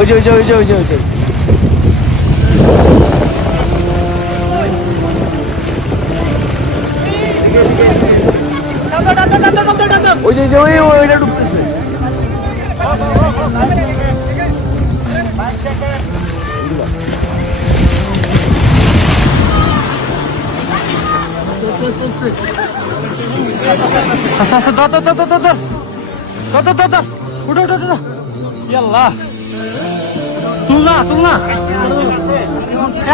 ওই যে ওই যে ওই যে ওই যে ওই যে। ওই যে ওই ওইটা ঢুকতেছে। আচ্ছা আচ্ছা দাও দাও দাও দাও দাও উঠো উঠো উঠো ইয়াল্লাহ। তুল না তুল না।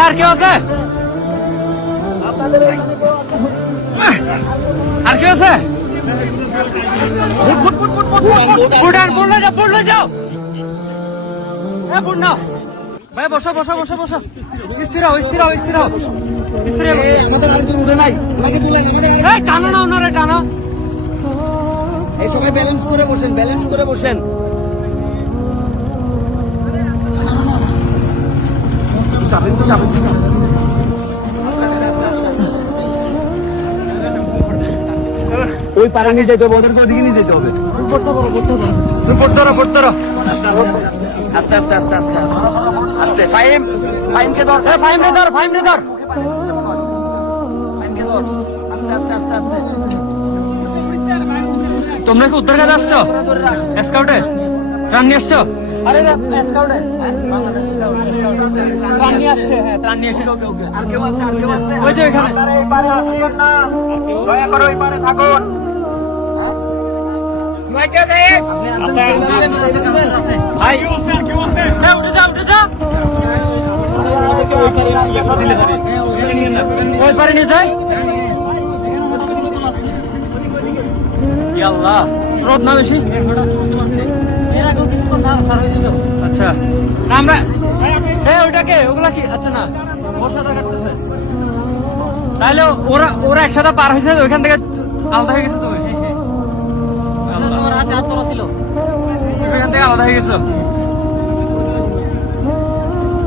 আর কেউ আছে? আর কেউ আছে? আর বুড়লে যাও বুড়লে যাও। এ বুড় নাও ভাই বসো বসো বসো বসো। স্থির হও স্থির হও স্থির হও। স্থির আমাদের আরেকজন উঠে নাই। ওনাকে তুলে আমাদের টানো না ওনারে টানো। এই সবাই ব্যালেন্স করে বসেন ব্যালেন্স করে বসেন। ওই পাড়া নিয়ে যেতে হবে ওদেরকে ওদিকে নিয়ে যেতে হবে। পড়তে পড়তে আস্তে আস্তে আস্তে আস্তে আস্তে। ফাইম ফাইমকে ধর। এ ফাইম রে ধর ফাইম রে ধর। ফাইমকে ধর। আস্তে আস্তে আস্তে আস্তে। তোমরা কি উত্তর কাজে আসছো? স্কাউটে ট্রান নিয়ে আসছো? আরে স্কাউটে বাংলাদেশ স্কাউট ত্রাণ নিয়ে আসছে হ্যাঁ ত্রাণ নিয়ে এসে ওকে ওকে আর কেউ আছে আর কেউ আছে? ওই যে এখানে। আপনি আছেন ভাই এ, উঠে যা উঠে যা। ওই পারে নিয়ে যায় আল্লাহ স্রোত না বেশি? আচ্ছা। আচ্ছা তাহলে ওরা ওরা একসাথে পার হয়েছে, ওইখান থেকে আলাদা হয়ে গেছো তুমি? এখান থেকে আলাদা হয়ে গেছো?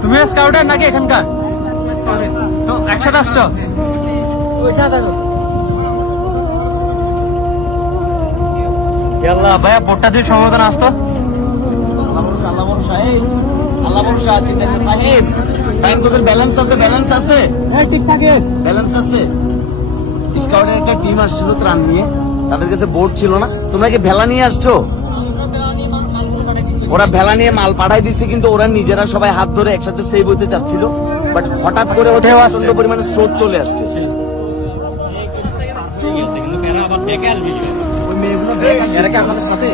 তুমি স্কাউটার নাকি এখানকার? একসাথে আসছো? ভাইয়া বোটটা দিয়ে সমাধান আসতো। আল্লাহ ভরসা আল্লাহ ভরসা এই আল্লাহ ভরসা চিন্তা ফাহিম ফাহিম তোদের ব্যালেন্স আছে ব্যালেন্স আছে। হ্যাঁ ব্যালেন্স আছে। স্কাউটের একটা টিম আসছিল ত্রাণ নিয়ে। তাদের কাছে বোর্ড ছিল না। তোমরা কি ভেলা নিয়ে আসছো? ওরা ভেলা নিয়ে মাল পাঠাই দিচ্ছে কিন্তু ওরা নিজেরা সবাই হাত ধরে একসাথে সেভ হতে চাচ্ছিল। বাট হঠাৎ করে ওঠে প্রচণ্ড পরিমাণে স্রোত চলে আসছে। এরা কি আমাদের সাথে?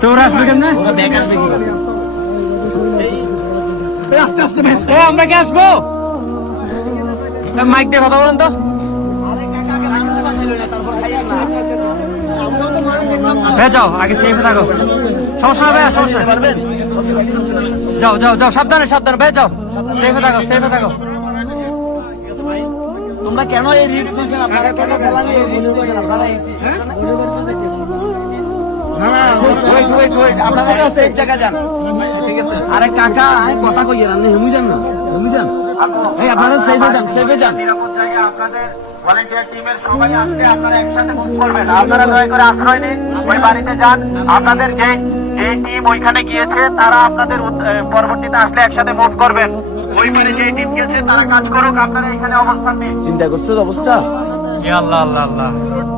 তো ওরা আসবে কেমনে? ওরা ব্যাগ আসবে কি আমরা কি আসব? মাইক দিয়ে কথা বলেন তো। যাও আগে সেফে থাকো। সমস্যা না ভাইয়া সমস্যা। পারবেন? যাও যাও যাও সাবধানে সাবধানে। ভাই যাও সেফে থাকো সেফে থাকো। তোমরা কেন এই রিস্ক নিয়েছেন? আপনারা কেন নিয়ে নিয়েছেন? আপনারা এই ওয়েট ওয়েট ওয়েট আপনারা এক জায়গা যান। ঠিক আছে। আরে কাকা কথা কইয়ে না হেমু যান না। হেমু যান এই আপনারা সেভে যান সেভে যান। নিরাপদ জায়গায় আপনাদের ভলেন্টিয়ার টিমের সবাই আসলে আপনারা একসাথে মুভ করবেন। আপনারা দয়া করে আশ্রয় নিন ওই বাড়িতে যান। আপনাদের যে যে টিম ওইখানে গিয়েছে তারা আপনাদের পরবর্তীতে আসলে একসাথে মুভ করবেন। ওই পারে যে টিম গিয়েছে তারা কাজ করুক আপনারা এখানে অবস্থান নিন। চিন্তা করছ অবস্থা? আল্লাহ আল্লাহ আল্লাহ।